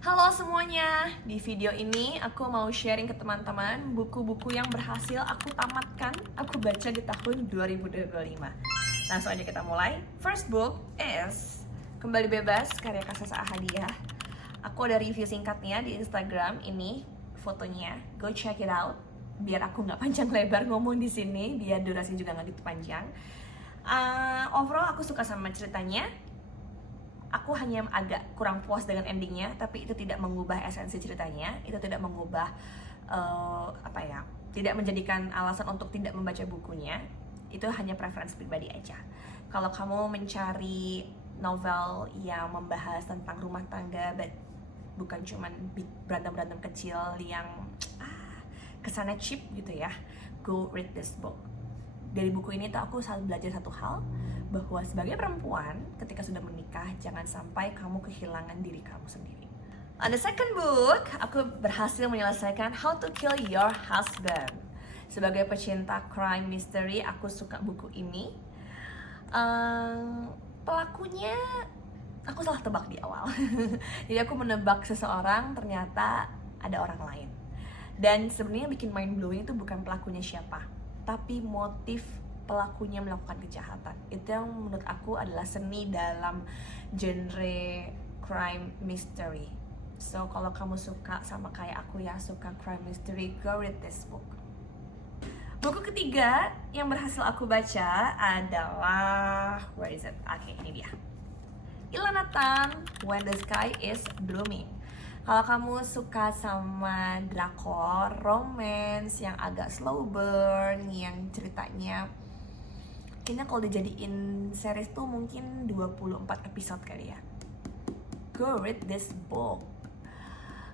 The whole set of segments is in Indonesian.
Halo semuanya, di video ini aku mau sharing ke teman-teman buku-buku yang berhasil aku tamatkan, aku baca di tahun 2025. Langsung aja kita mulai. First book is Kembali Bebas, karya Kasasa Ahadiah. Aku ada review singkatnya di Instagram, ini fotonya, go check it out. Biar aku nggak panjang lebar ngomong di sini, biar durasi juga nggak gitu panjang. Overall aku suka sama ceritanya. Aku hanya agak kurang puas dengan endingnya, tapi itu tidak mengubah esensi ceritanya, itu tidak mengubah tidak menjadikan alasan untuk tidak membaca bukunya. Itu hanya preferensi pribadi aja. Kalau kamu mencari novel yang membahas tentang rumah tangga, bukan cuman berantem-berantem kecil yang kesannya cheap gitu ya, go read this book. Dari buku ini tuh aku selalu belajar satu hal, bahwa sebagai perempuan ketika sudah menikah jangan sampai kamu kehilangan diri kamu sendiri. On the second book, aku berhasil menyelesaikan How to Kill Your Husband. Sebagai pecinta crime mystery, aku suka buku ini. Pelakunya aku salah tebak di awal. Jadi aku menebak seseorang, ternyata ada orang lain. Dan sebenarnya bikin mind blowing itu bukan pelakunya siapa, tapi motif pelakunya melakukan kejahatan. Itu yang menurut aku adalah seni dalam genre crime mystery. So kalau kamu suka sama kayak aku ya, suka crime mystery, go read this book. Buku ketiga yang berhasil aku baca adalah, where is it? Oke, ini dia. Ilana Tan, When the Sky is Blooming. Kalau kamu suka sama drakor, romance yang agak slow burn, yang ceritanya kayaknya kalau dijadiin series tuh mungkin 24 episode kali ya, go read this book.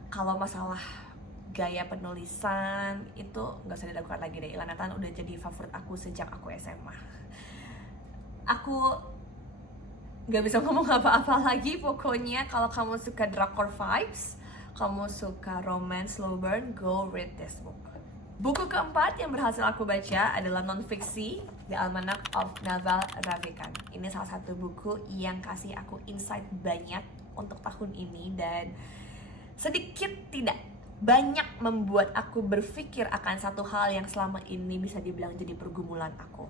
Kalau masalah gaya penulisan itu nggak usah diragukan lagi deh, Ilana Tan udah jadi favorit aku sejak aku SMA. Aku nggak bisa ngomong apa-apa lagi, pokoknya kalau kamu suka drakor vibes, kamu suka romance slow burn, go read this book. Buku keempat yang berhasil aku baca adalah non-fiksi, The Almanac of Naval Ravikant. Ini salah satu buku yang kasih aku insight banyak untuk tahun ini, dan sedikit tidak banyak membuat aku berpikir akan satu hal yang selama ini bisa dibilang jadi pergumulan aku.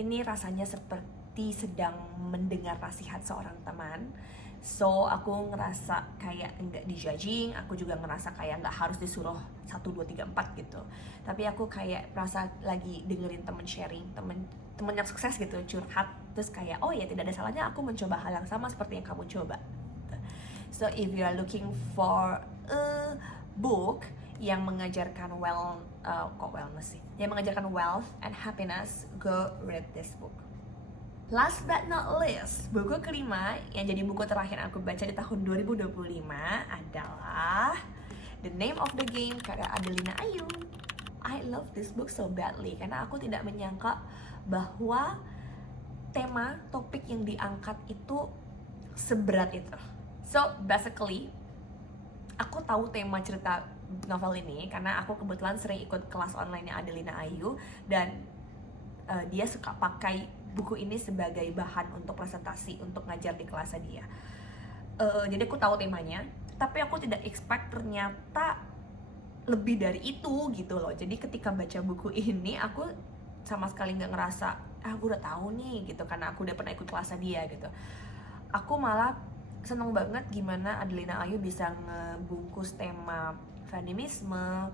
Ini rasanya seperti sedang mendengar nasihat seorang teman. So aku ngerasa kayak enggak dijudging, aku juga ngerasa kayak nggak harus disuruh 1, 2, 3, 4 gitu. Tapi aku kayak merasa lagi dengerin temen sharing, temen yang sukses gitu, curhat. Terus kayak, oh ya tidak ada salahnya aku mencoba hal yang sama seperti yang kamu coba. So if you are looking for a book yang mengajarkan wellness sih, yang mengajarkan wealth and happiness, go read this book. Last but not least, buku kelima yang jadi buku terakhir aku baca di tahun 2025 adalah The Name of the Game, karya Adelina Ayu. I love this book so badly karena aku tidak menyangka bahwa topik yang diangkat itu seberat itu. So basically, aku tahu tema cerita novel ini karena aku kebetulan sering ikut kelas online-nya Adelina Ayu, dan dia suka pakai buku ini sebagai bahan untuk presentasi, untuk ngajar di kelasnya dia. Jadi aku tahu temanya, tapi aku tidak expect ternyata lebih dari itu gitu loh. Jadi ketika baca buku ini aku sama sekali nggak ngerasa aku udah tahu nih gitu, karena aku udah pernah ikut kelasnya dia gitu. Aku malah seneng banget gimana Adelina Ayu bisa ngebungkus tema feminisme,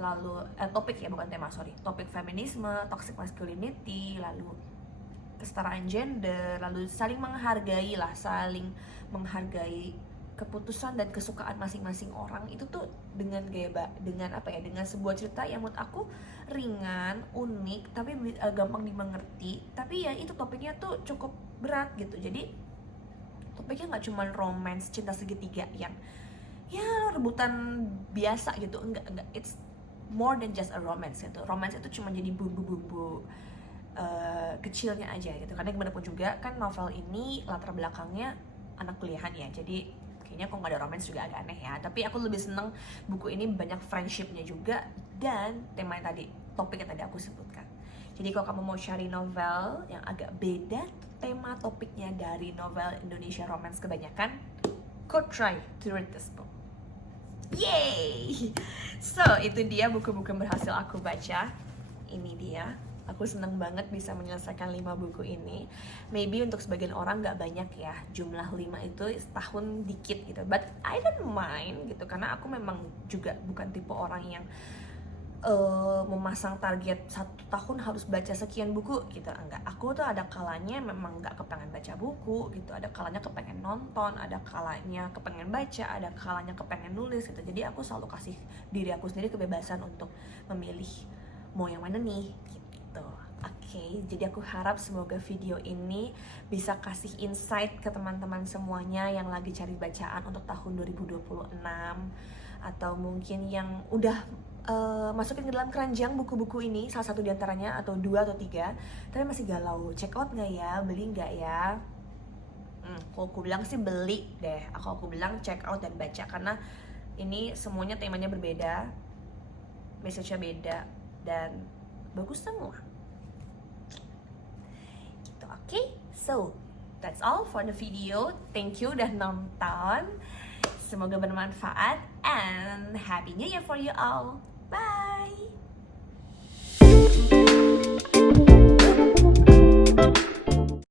lalu topik feminisme, toxic masculinity, lalu kesetaraan gender, lalu saling menghargai keputusan dan kesukaan masing-masing orang. Itu tuh dengan dengan sebuah cerita yang menurut aku ringan, unik, tapi gampang dimengerti. Tapi ya itu topiknya tuh cukup berat gitu. Jadi topiknya nggak cuma romance, cinta segitiga yang ya rebutan biasa gitu, enggak, it's more than just a romance gitu. Romance itu cuma jadi bumbu-bumbu kecilnya aja gitu, karena gimana pun juga kan novel ini latar belakangnya anak kuliahan ya, jadi kayaknya kok nggak ada romance juga agak aneh ya. Tapi aku lebih seneng buku ini banyak friendshipnya juga, dan tema yang tadi, topik yang tadi aku sebutkan. Jadi kalau kamu mau cari novel yang agak beda tema topiknya dari novel Indonesia romance kebanyakan, go try to read this book. Yay! So, itu dia buku-buku yang berhasil aku baca. Ini dia. Aku seneng banget bisa menyelesaikan 5 buku ini. Maybe untuk sebagian orang gak banyak ya, jumlah 5 itu setahun dikit gitu. But I don't mind gitu, karena aku memang juga bukan tipe orang yang memasang target 1 tahun harus baca sekian buku gitu. Enggak, aku tuh ada kalanya memang gak kepengen baca buku gitu. Ada kalanya kepengen nonton, ada kalanya kepengen baca, ada kalanya kepengen nulis gitu. Jadi aku selalu kasih diri aku sendiri kebebasan untuk memilih mau yang mana nih gitu. Oke, jadi aku harap semoga video ini bisa kasih insight ke teman-teman semuanya yang lagi cari bacaan untuk tahun 2026, atau mungkin yang udah masukin ke dalam keranjang buku-buku ini, salah satu diantaranya atau 2 atau 3, tapi masih galau, check out nggak ya, beli nggak ya? Kalau aku bilang sih beli deh. Aku bilang check out dan baca, karena ini semuanya temanya berbeda, message-nya beda, dan bagus semua. Gitu, oke? So, that's all for the video. Thank you udah nonton. Semoga bermanfaat, and Happy New Year for you all. Bye!